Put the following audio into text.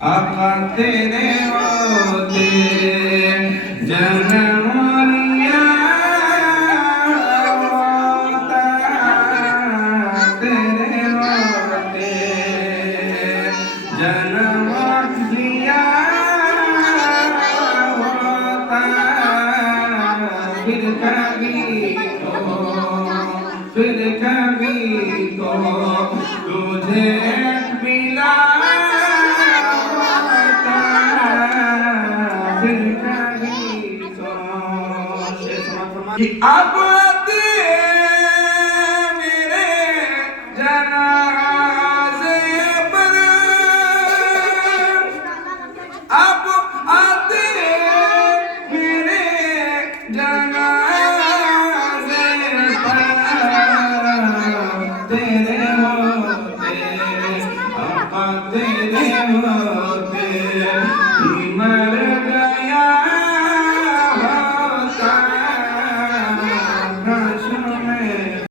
आका तेरे होते जन्म लिया होता, तेरे होते जन्म लिया होता, फिर कभी तो तुझे मिला कि अब आते मेरे जनाज़े पर, अब आते मेरे जनाज़े पर, तेरे होते आका तेरे होते मर